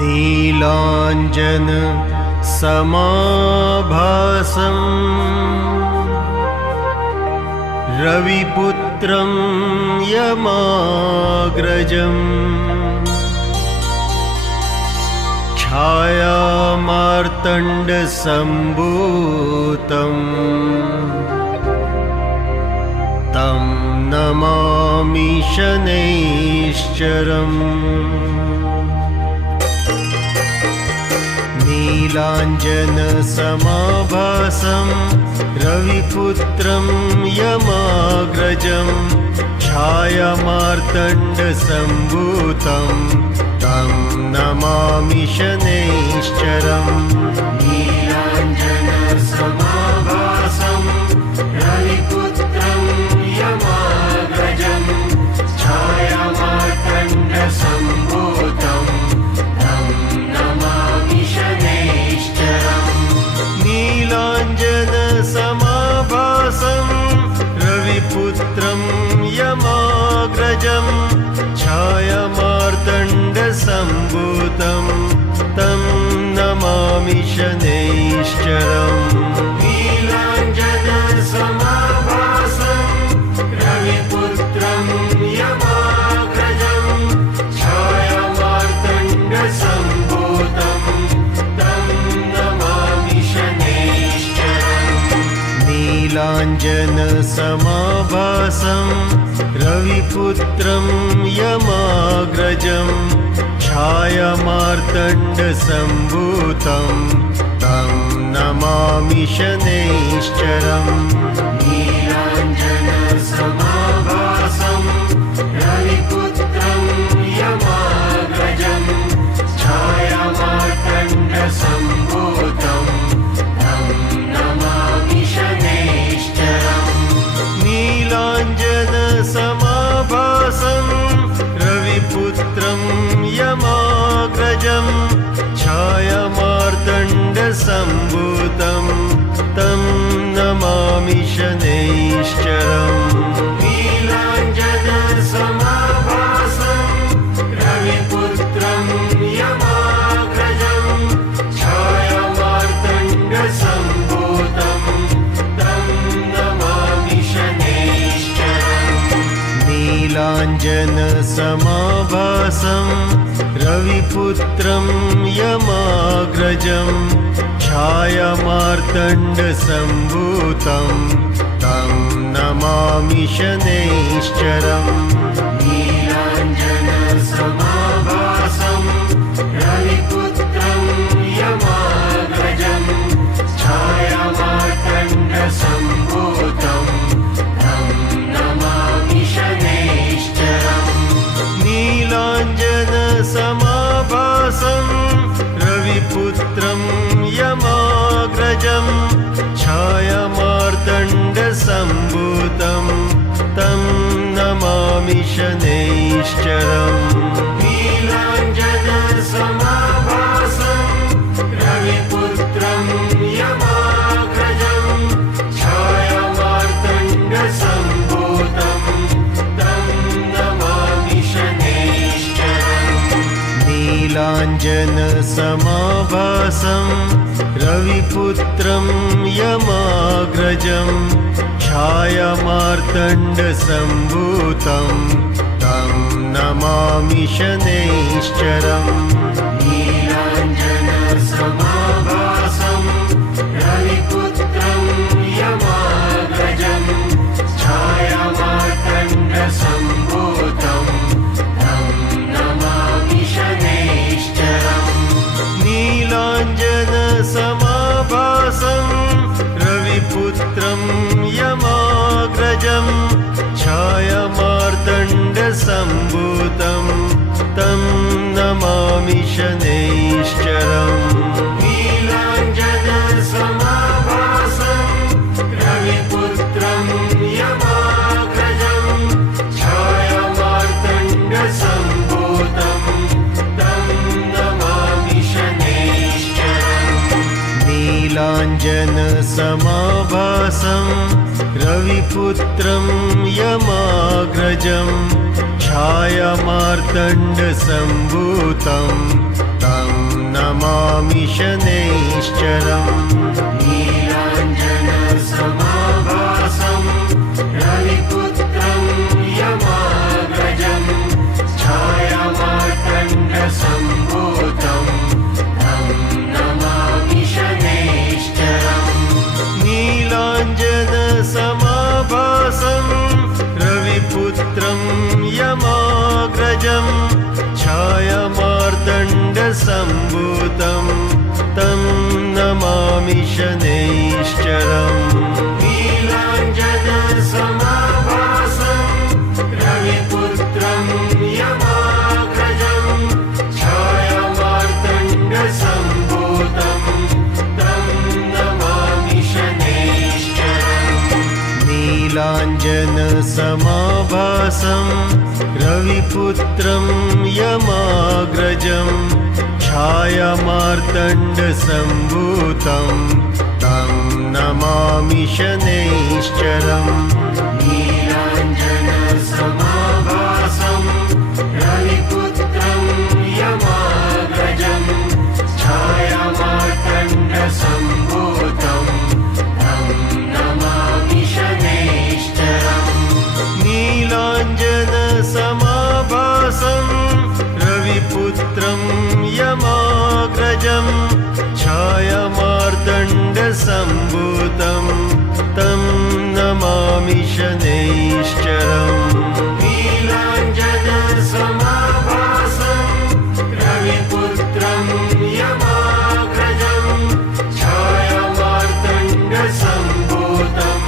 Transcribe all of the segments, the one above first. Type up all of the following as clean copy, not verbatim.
नीलाञ्जन समाभासं रविपुत्रं यमाग्रजम् छायामार्तण्डसम्भूतम् तं नमामि शनैश्चरम्। नीलाञ्जनसमाभासं रविपुत्रं यमाग्रजं छायामार्तण्डसम्भूतं तं नमामि शनैश्चरम्। नीलाञ्जनसमाभासं रविपुत्रं यमाग्रजं छायामार्तण्डसम्भूतं तं नमामि शनैश्चरम्। नीलाञ्जनसमाभासं रविपुत्रं यमाग्रजं छायामार्तण्डसम्भूतं तं नमामि शनैश्चरम्। नीलाञ्जनसमाभासं रविपुत्रं यमाग्रजं छायामार्तण्डसम्भूतं तं नमामि शनैश्चरम्। नीलाञ्जनसमाभासं रविपुत्रं यमाग्रजं छायामार्तण्डसम्भूतं तं नमामि शनैश्चरम्। नीलाञ्जनसमाभासं रविपुत्रं यमाग्रजं छायामार्तण्डसम्भूतं तं नमामि शनैश्चरम्। नीलाञ्जनसमाभासं रविपुत्रं यमाग्रजं छायामार्तण्डसम्भूतं तं नमामि शनैश्चरम्। नीलाञ्जनसमाभासं रविपुत्रं यमाग्रजं छायामार्तण्डसम्भूतं तं नमामि शनैश्चरम्। नीलाञ्जनसमाभासं रविपुत्रं यमाग्रजं छायामार्तण्डसम्भूतं तं नमामि शनैश्चरम्। नीलाञ्जनसमाभासं रविपुत्रं यमाग्रजं छायामार्तण्डसम्भूतं तं नमामि शनैश्चरम्। नीलाञ्जनसमाभासं रविपुत्रं यमाग्रजं छायामार्तण्डसम्भूतं तं नमामि शनैश्चरम्। नीलाञ्जनसमाभासं रविपुत्रं यमाग्रजं छायामार्तण्डसम्भूतं तं नमामि शनैश्चरम्। नीलाञ्जनसमाभासं रविपुत्रं यमाग्रजं छायामार्तण्डसम्भूतं तं नमामि शनैश्चरम्। नीलाञ्जनसमाभासं रविपुत्रं यमाग्रजं छायामार्तण्डसम्भूतं तं नमामि शनैश्चरम्। नीलाञ्जनसमाभासं रविपुत्रं यमाग्रजं छायामार्तण्डसम्भूतं तं नमामि शनैश्चरम्। नीलाञ्जनसमाभासं रविपुत्रं यमाग्रजं छायामार्तण्डसम्भूतं तं नमामि शनैश्चरम्। नीलाञ्जनसमाभासं रविपुत्रं यमाग्रजं छायामार्तण्डसम्भूतं तं नमामि शनैश्चरम् नीलाञ्जनसमाभासं रविपुत्रं यमाग्रजं छायामार्तण्डसम्भूतं तं नमामि शनैश्चरम् नीलाञ्जनसमाभासं रविपुत्रं यमाग्रजं छायामार्तण्डसम्भूतं तं नमामि शनैश्चरम् नीलाञ्जनसमाभासं रविपुत्रं यमाग्रजं छायामार्तण्डसम्भूतं तं नमामि शनैश्चरम् नीलाञ्जनसमाभासं रविपुत्रं यमाग्रजं छायामार्तण्डसम्भूतं तं नमामि शनैश्चरम् नीलाञ्जनसमाभासं रविपुत्रं यमाग्रजं छायामार्तण्डसम्भूतं तं नमामि शनैश्चरम् नीलाञ्जनसमाभासं रविपुत्रं यमाग्रजं छायामार्तण्डसम्भूतं तं नमामि शनैश्चरम् नीलाञ्जनसमाभासं रविपुत्रं यमाग्रजं छायामार्तण्डसम्भूतं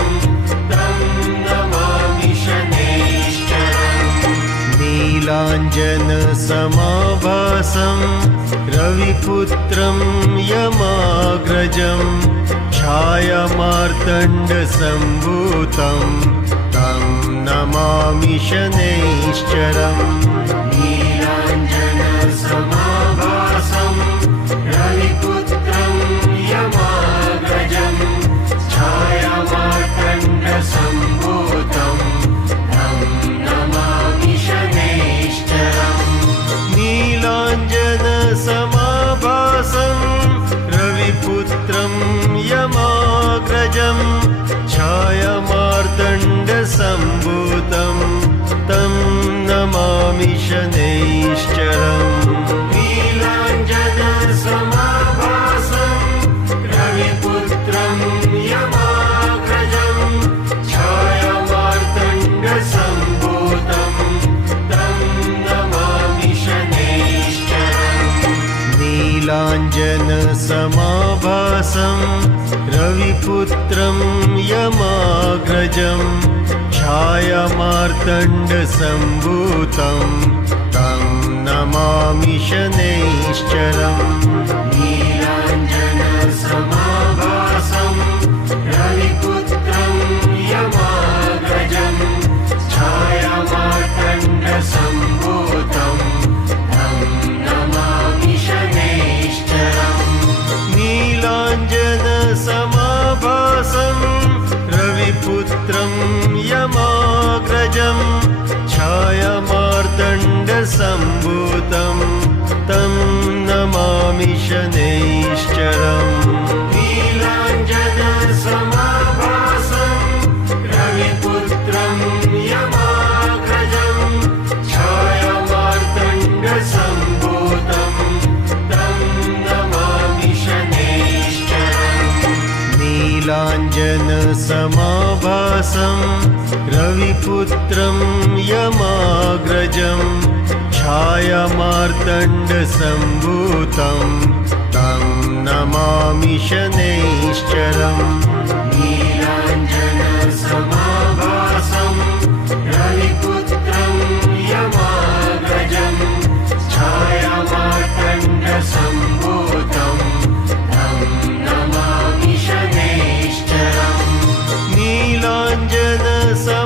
तं नमामि शनैश्चरम् नीलाञ्जनसमाभासं रविपुत्रं यमाग्रजं छायामार्तण्डसम्भूतं तं नमामि शनैश्चरम् नीलाञ्जनसमाभासं रविपुत्रं यमाग्रजं छायामार्तण्डसम्भूतं तं नमामि शनैश्चरम् नीलाञ्जनसमाभासं रविपुत्रं यमाग्रजं छायामार्तण्डसम्भूतं तं नमामि शनैश्चरम् नीलाञ्जनसमाभासं रविपुत्रं यमाग्रजं छायामार्तण्डसम्भूतं तं नमामि शनैश्चरम् नीलाञ्जनसमाभासं रविपुत्रं यमाग्रजं छायामार्तण्डसम्भूतं तं नमामि शनैश्चरम् नीलाञ्जनसमाभासं रविपुत्रं यमाग्रजं छायामार्तण्डसम्भूतं तं नमामि शनैश्चरम् नीलाञ्जनसमाभासं रविपुत्रं यमाग्रजं छायामार्तण्डसम्भूतं तं नमामि शनैश्चरम् नीलाञ्जनसमाभासं रविपुत्रं यमाग्रजं छायामार्तण्डसम्भूतं तं नमामि शनैश्चरम् नीलाञ्जनसमाभासं रविपुत्रं यमाग्रजं छायामार्तण्डसम्भूतं तं नमामि शनैश्चरम् नीलाञ्जनसमाभासं रविपुत्रं यमाग्रजं छायामार्तण्डसम्भूतं तं नमामि शनैश्चरम्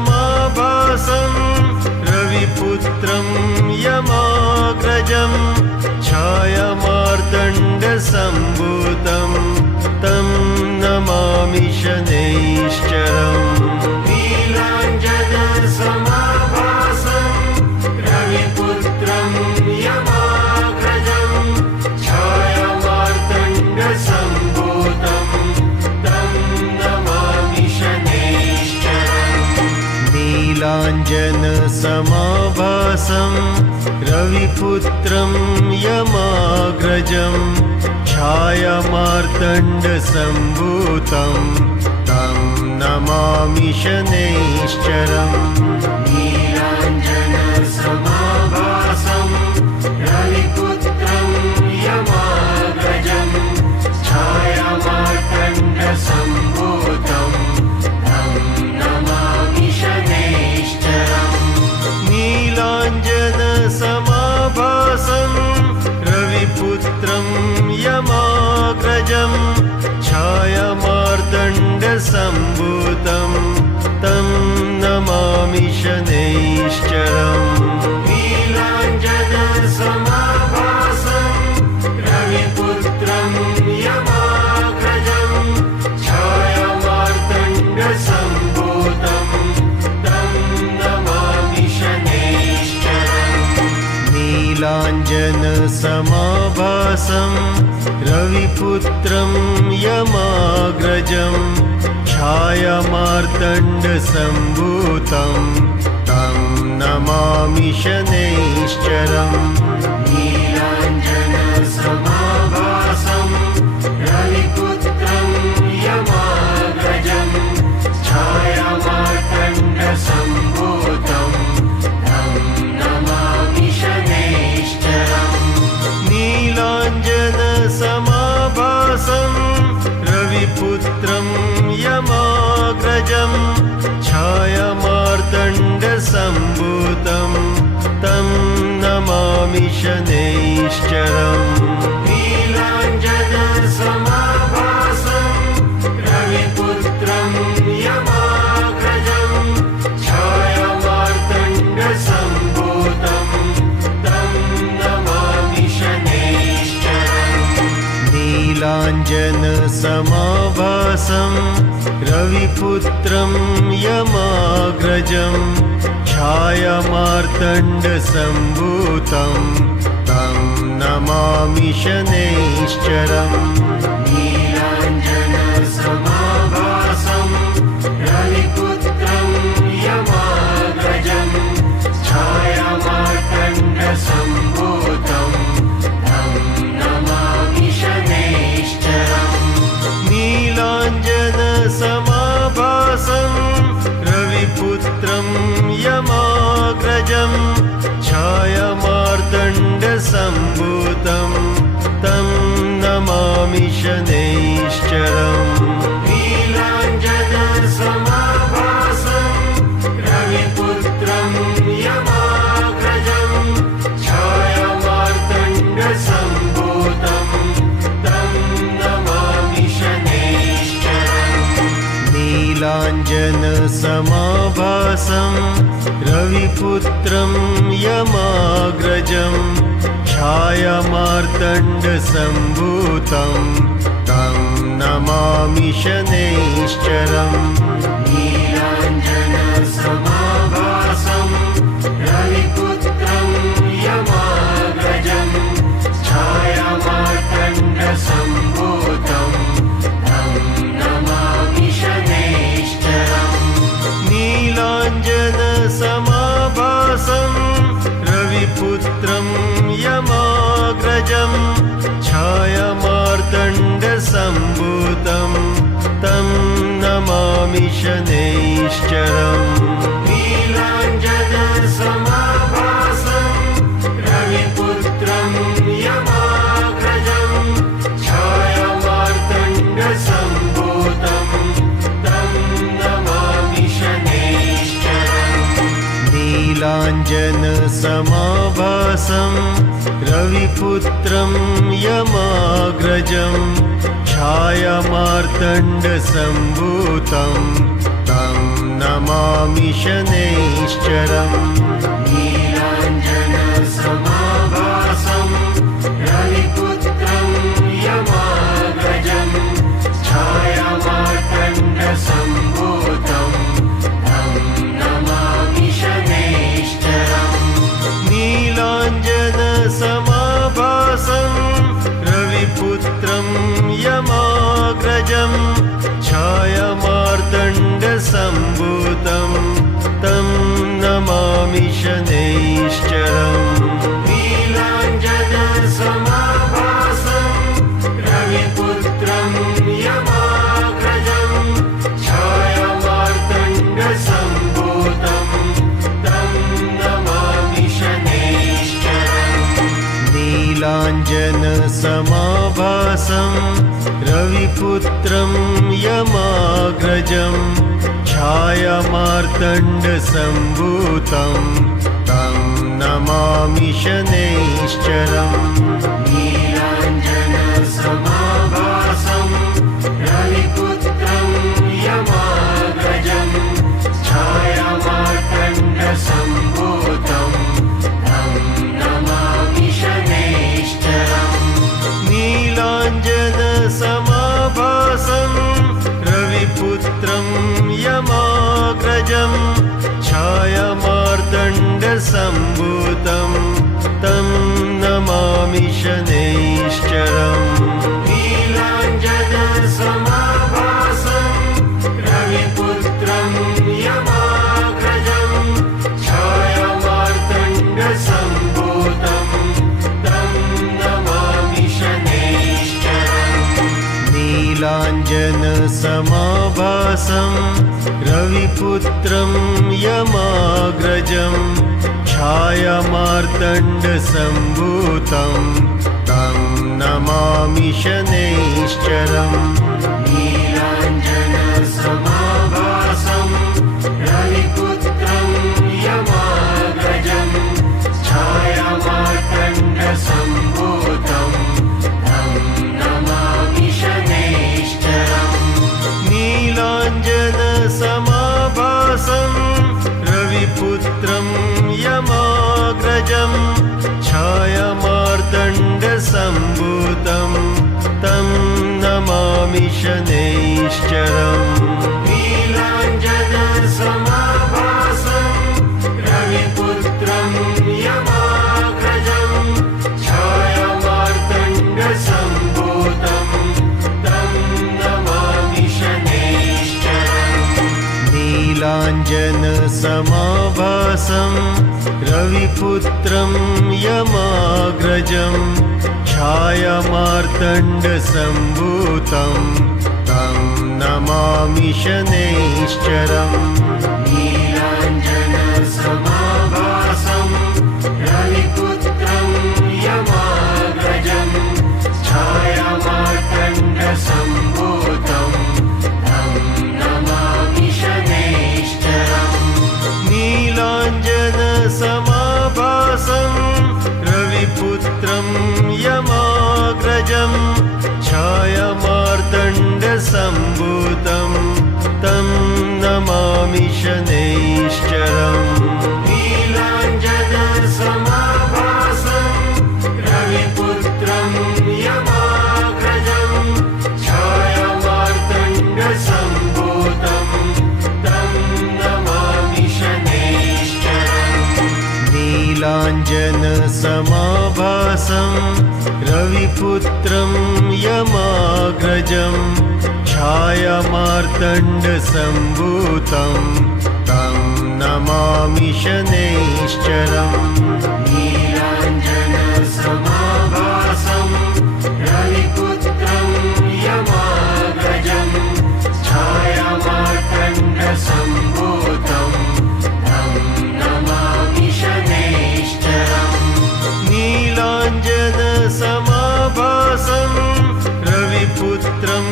नीलाञ्जनसमाभासं रविपुत्रं यमाग्रजं छायामार्तण्डसम्भूतं तं नमामि शनैश्चरम् नीलाञ्जनसमाभासं रविपुत्रं यमाग्रजं छायामार्तण्डसम्भूतं समाभासं रविपुत्रं यमाग्रजं छायामार्तण्डसम्भूतं तं नमामि शनैश्चरम् नीलाञ्जनसमाभासं रविपुत्रं यमाग्रजं छायामार्तण्डसम्भूतं तं नमामि शनैश्चरम् नीलाञ्जनसमाभासं रविपुत्रं यमाग्रजं छायामार्तण्डसम्भूतं तं नमामि शनैश्चरम् नीलाञ्जनसमाभासं रविपुत्रं यमाग्रजं छायामार्तण्डसम्भूतं तं नमामि शनैश्चरम् नीलाञ्जनसमाभासं रविपुत्रं यमाग्रजं छायामार्तण्डसम्भूतं तं नमामि शनैश्चरम् नीलाञ्जनसमाभासं रविपुत्रं यमाग्रजं छायामार्तण्डसम्भूतं तं नमामि शनैश्चरम् नीलाञ्जनसमाभासं रविपुत्रं यमाग्रजं छायामार्तण्डसम्भूतं तं नमामि शनैश्चरम् नीलाञ्जनसमाभासं रविपुत्रं यमाग्रजं छायामार्तण्डसम्भूतं तं नमामि शनैश्चरम् नीलाञ्जनसमाभासं रविपुत्रं यमाग्रजं छायामार्तण्डसम्भूतं तं नमामि शनैश्चरम् नीलाञ्जनसमाभासं रविपुत्रं यमाग्रजं छायामार्तण्डसम्भूतं तं नमामि शनैश्चरम् नीलाञ्जनसमाभासं रविपुत्रं यमाग्रजं छायामार्तण्डसम्भूतं तं नमामि शनैश्चरम् नीलाञ्जनसमाभासं रविपुत्रं यमाग्रजं छायामार्तण्डसम्भूतं तं नमामि शनैश्चरम् नीलाञ्जनसमाभासं रविपुत्रं यमाग्रजं छायामार्तण्डसम्भूतं तं नमामि शनैश्चरम् नीलाञ्जनसमाभासं रविपुत्रं यमाग्रजं छायामार्तण्डसम्भूतं तं नमामि शनैश्चरम् नीलाञ्जनसमाभासं रविपुत्रं यमाग्रजं छायामार्तण्डसम्भूतं तं नमामि शनैश्चरम् नीलाञ्जनसमाभासं रविपुत्रं यमाग्रजं छायामार्तण्डसम्भूतं तं नमामि शनैश्चरम् नीलाञ्जनसमाभासं रविपुत्रं यमाग्रजं छायामार्तण्डसम्भूतं तं नमामि शनैश्चरम् नीलाञ्जनसमाभासं रविपुत्रं यमाग्रजं छायामार्तण्डसम्भूतं तं नमामि शनैश्चरम् नीलाञ्जनसमाभासं रविपुत्रं यमाग्रजं छायामार्तण्डसम्भूतं तं नमामि शनैश्चरम् नीलाञ्जनसमाभासं रविपुत्रं यमाग्रजं छायामार्तण्डसम्भूतं तं नमामि शनैश्चरम् नीलाञ्जनसमाभासं रविपुत्रं यमाग्रजं छायामार्तण्डसम्भूतं तं नमामि शनैश्चरम् नीलाञ्जनसमाभासं रविपुत्रं यमाग्रजं छायामार्तण्डसम्भूतं तं नमामि शनैश्चरम् नीलाञ्जनसमाभासं रविपुत्रं यमाग्रजं छायामार्तण्डसम्भूतं तं नमामि शनैश्चरम् नीलाञ्जनसमाभासं रविपुत्रं यमाग्रजं छायामार्तण्डसम्भूतं तं नमामि शनैश्चरम् नीलाञ्जनसमाभासं रविपुत्रं यमाग्रजं छायामार्तण्डसम्भूतं तं नमामि शनैश्चरम् नीलाञ्जनसमाभासं रविपुत्रं यमाग्रजं छायामार्तण्डसम्भूतं तं नमामि शनैश्चरम् नीलाञ्जनसमाभासं रविपुत्रं यमाग्रजं छायामार्तण्डसम्भूतं तं नमामि शनैश्चरम् नीलाञ्जनसमाभासं रविपुत्रं यमाग्रजं छायामार्तण्डसम्भूतं तं नमामि शनैश्चरम् नीलाञ्जनसमाभासं रविपुत्रं यमाग्रजं छायामार्तण्डसम्भूतं तं नमामि शनैश्चरम् नीलाञ्जनसमाभासं रविपुत्रं यमाग्रजं छायामार्तण्डसम्भूतं तं नमामि शनैश्चरम् नीलाञ्जनसमाभासं रविपुत्रं यमाग्रजं छायामार्तण्डसम्भूतं तं नमामि शनैश्चरम् नीलाञ्जनसमाभासं रविपुत्रं यमाग्रजं छायामार्तण्डसम्भूतं तं नमामि शनैश्चरम् नीलाञ्जनसमाभासं रविपुत्रं यमाग्रजं छायामार्तण्डसम्भूतं तं नमामि शनैश्चरम् नीलाञ्जनसमाभासं रविपुत्रं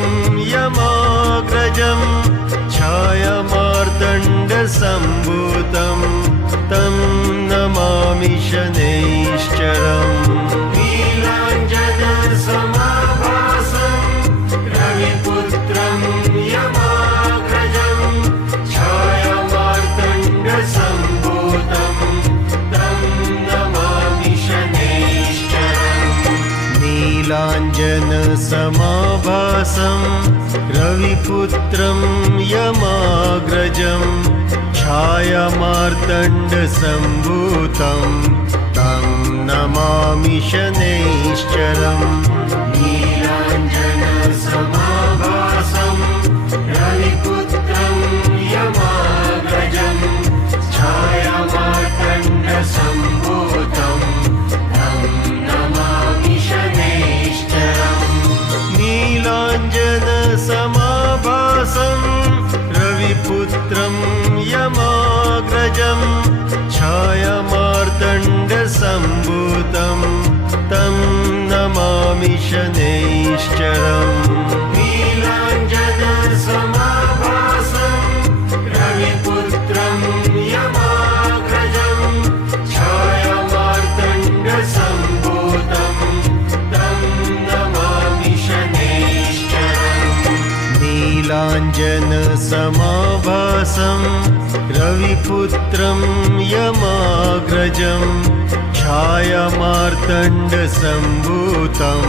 यमाग्रजं छायामार्तण्डसम्भूतं तं नमामि शनैश्चरम् नीलाञ्जनसमाभासं रविपुत्रं यमाग्रजं छायामार्तण्डसम्भूतं तं नमामि शनैश्चरम् नीलाञ्जनसमाभासं रविपुत्रं यमाग्रजं छायामार्तण्डसम्भूतं तं नमामि शनैश्चरम् नीलाञ्जनसमाभासं रविपुत्रं यमाग्रजं छायामार्तण्डसम्भूतं तं नमामि शनैश्चरम् नीलाञ्जनसमाभासं रविपुत्रं यमाग्रजं छायामार्तण्डसम्भूतं तं नमामि शनैश्चरम् नीलाञ्जनसमाभासं रविपुत्रं यमाग्रजं छायामार्तण्डसम्भूतं तं नमामि शनैश्चरम् नीलाञ्जनसमाभासं रविपुत्रं यमाग्रजं छायामार्तण्डसम्भूतं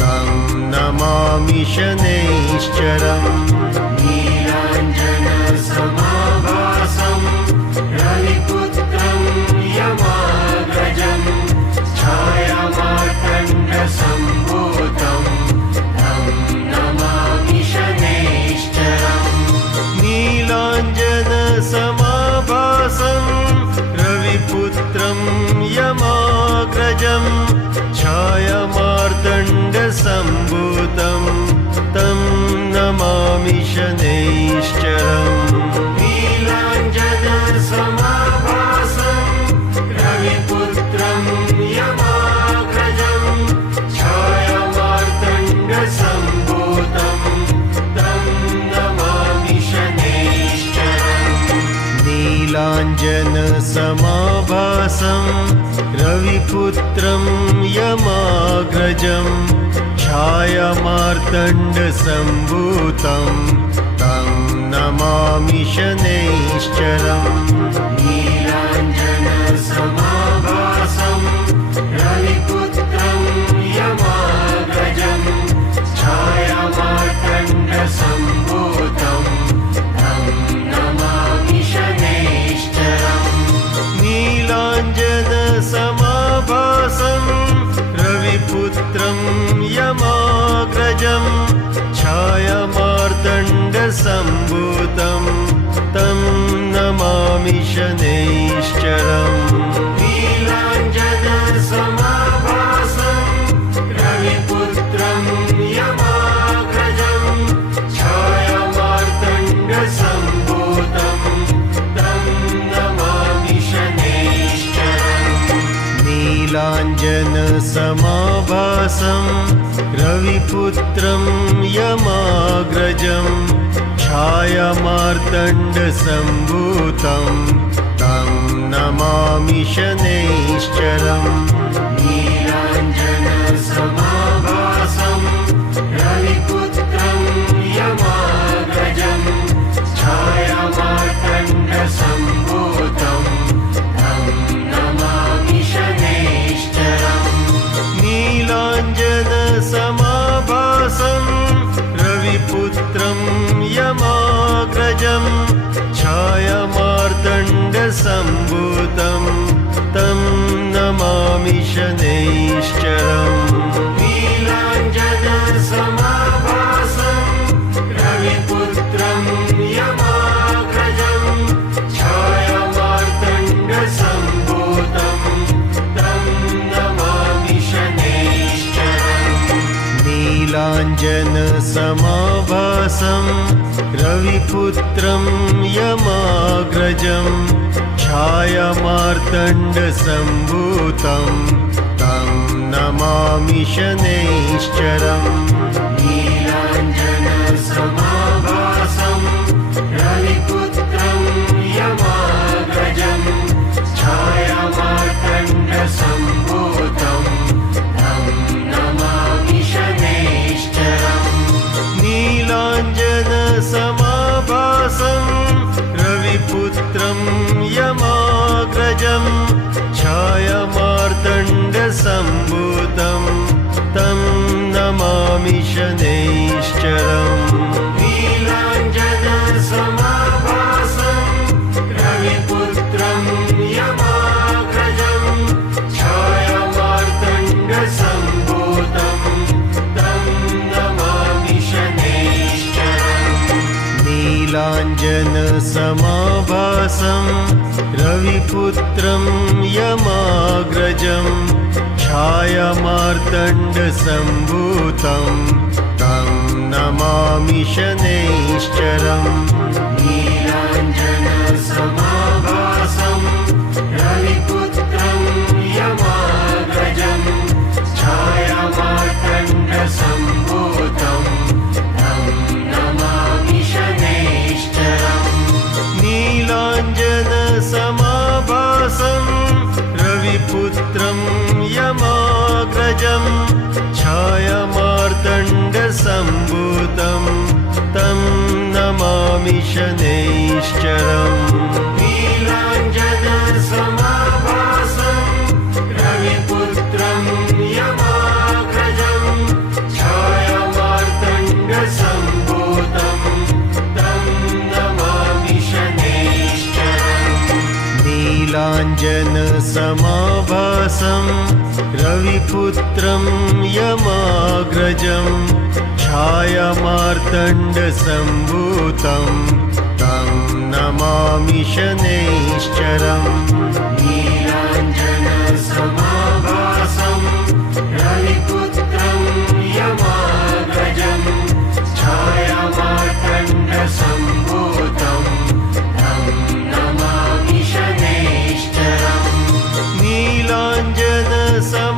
तं नमामि शनैश्चरम् नीलाञ्जनसमाभासं रविपुत्रं यमाग्रजं छायामार्तण्डसम्भूतं तं नमामि शनैश्चरम् नीलाञ्जनसमाभासं रविपुत्रं यमाग्रजं छायामार्तण्डसम्भूतं तं नमामि शनैश्चरम् नीलाञ्जनसमाभासं रविपुत्रं यमाग्रजं छायामार्तण्डसम्भूतं तं नमामि शनैश्चरम् नीलाञ्जनसमाभासं रविपुत्रं यमाग्रजं छायामार्तण्डसम्भूतं तं नमामि शनैश्चरम् नीलाञ्जनसमाभासं रविपुत्रं यमाग्रजं छायामार्तण्डसम्भूतं तं नमामि शनैश्चरम् नीलाञ्जनसमाभासं रविपुत्रं यमाग्रजं छायामार्तण्डसम्भूतं तं नमामि शनैश्चरम् नीलाञ्जनसमाभासं रविपुत्रं यमाग्रजं छायामार्तण्डसम्भूतं तं नमामि शनैश्चरम् नीलाञ्जनसमाभासं रविपुत्रं यमाग्रजं छायामार्तण्डसम्भूतं तं नमामि शनैश्चरम् नीलाञ्जनसमाभासं रविपुत्रं यमाग्रजं छायामार्तण्डसम्भूतं तं नमामि शनैश्चरम् नीलाञ्जनसमाभासं रविपुत्रं यमाग्रजं छायामार्तण्डसम्भूतं तं नमामि शनैश्चरम् नीलाञ्जनसमाभासं रविपुत्रं यमाग्रजं छायामार्तण्डसम्भूतं तं नमामि शनैश्चरम् नीलाञ्जनसमाभासं रविपुत्रं यमाग्रजं छायामार्तण्डसम्भूतं तं नमामि शनैश्चरम् नीलाञ्जनसमाभासं रविपुत्रं यमाग्रजं छायामार्तण्डसम्भूतं तं नमामि शनैश्चरम् नीलाञ्जनसमाभासं रविपुत्रं यमाग्रजं छायामार्तण्डसम्भूतं तं नमामि शनैश्चरम् नीलाञ्जनसमाभासं रविपुत्रं यमाग्रजं छायामार्तण्डसम्भूतं तं नमामि शनैश्चरम् नीलाञ्जनसमाभासं रविपुत्रं यमाग्रजं छायामार्तण्डसम्भूतं तं नमामि शनैश्चरम् नीलाञ्जनसमाभासं रविपुत्रं यमाग्रजं छायामार्तण्डसम्भूतं महाग्रजं छायामार्तण्डसम्भूतं तं नमामि शनैश्चरम् नीलाञ्जनसमाभासं रविपुत्रं यमाग्रजं छायामार्तण्डसम्भूतं तं नमामि शनैश्चरम् नीलाञ्जनसमाभासं रविपुत्रं यमाग्रजं छायामार्तण्डसम्भूतं तं नमामि शनैश्चरम् नीलाञ्जनसमाभासं रविपुत्रं यमाग्रजं छायामार्तण्डसम्भूतं तं नमामि शनैश्चरम्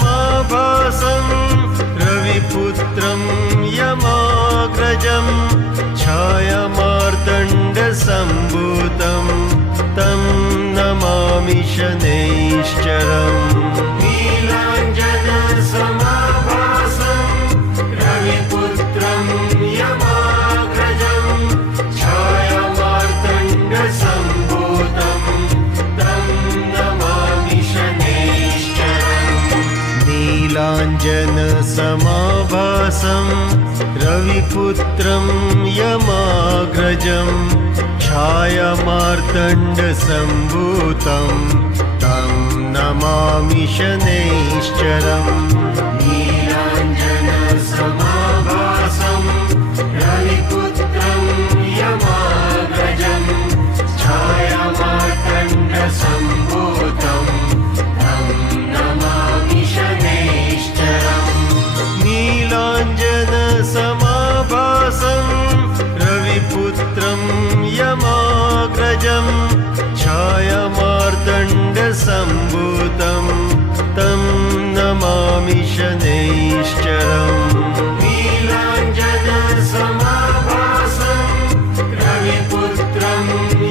नीलाञ्जनसमाभासं रविपुत्रं यमाग्रजं छायामार्तण्डसम्भूतं तं नमामि शनैश्चरम् नीलाञ्जनसमाभासं रविपुत्रं यमाग्रजं छायामार्तण्डसम्भूतं तं नमामि शनैश्चरम् नीलाञ्जनसमाभासं रविपुत्रं यमाग्रजं छायामार्तण्डसम्भूतं तं नमामि शनैश्चरम् नीलाञ्जनसमाभासं रविपुत्रं यमाग्रजं छायामार्तण्डसम्भूतं तं नमामि शनैश्चरम् नीलाञ्जनसमाभासं रविपुत्रं यमाग्रजं छायामार्तण्डसम्भूतं तं नमामि शनैश्चरम् नीलाञ्जनसमाभासं रविपुत्रं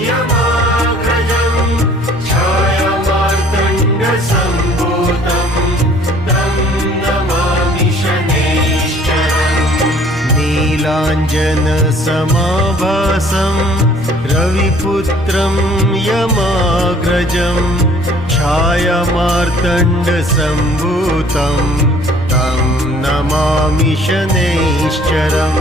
यमाग्रजं छायामार्तण्डसम्भूतं तं नमामि शनैश्चरम् नीलाञ्जनसमाभासं रविपुत्रं यमाग्रजं छायामार्तण्डसम्भूतं तं नमामि शनैश्चरम्